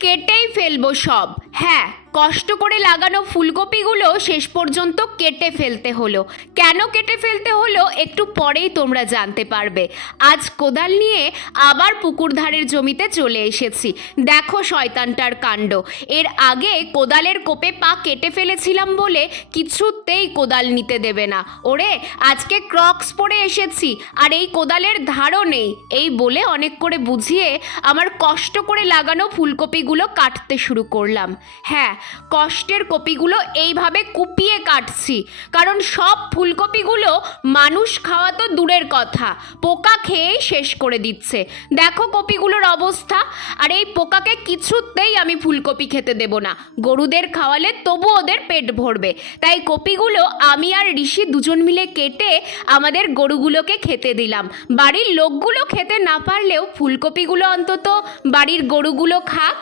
কেটেই ফেলবো সব। হ্যাঁ, কষ্ট করে লাগানো ফুলকপিগুলো শেষ পর্যন্ত কেটে ফেলতে হলো। কেন কেটে ফেলতে হলো একটু পরেই তোমরা জানতে পারবে। আজ কোদাল নিয়ে আবার পুকুর ধারের জমিতে চলে এসেছি। দেখো শয়তানটার কাণ্ড। এর আগে কোদালের কোপে পা কেটে ফেলেছিলাম বলে কিছুতেই কোদাল নিতে দেবে না। ওরে, আজকে ক্রক্স পরে এসেছি আর এই কোদালের ধারও নেই, এই বলে অনেক করে বুঝিয়ে আমার কষ্ট করে লাগানো ফুলকপিগুলো কাটতে শুরু করলাম। হ্যাঁ, কষ্টের কপিগুলো এইভাবে কুপিয়ে কাটছি, কারণ সব ফুলকপিগুলো মানুষ খাওয়া তো দূরের কথা, পোকা খেয়েই শেষ করে দিচ্ছে। দেখো কপিগুলোর অবস্থা। আর এই পোকাকে কিছুতেই আমি ফুলকপি খেতে দেব না। গরুদের খাওয়ালে তবু ওদের পেট ভরবে। তাই কপিগুলো আমি আর ঋষি দুজন মিলে কেটে আমাদের গরুগুলোকে খেতে দিলাম। বাড়ির লোকগুলো খেতে না পারলেও ফুলকপিগুলো অন্তত বাড়ির গরুগুলো খাক।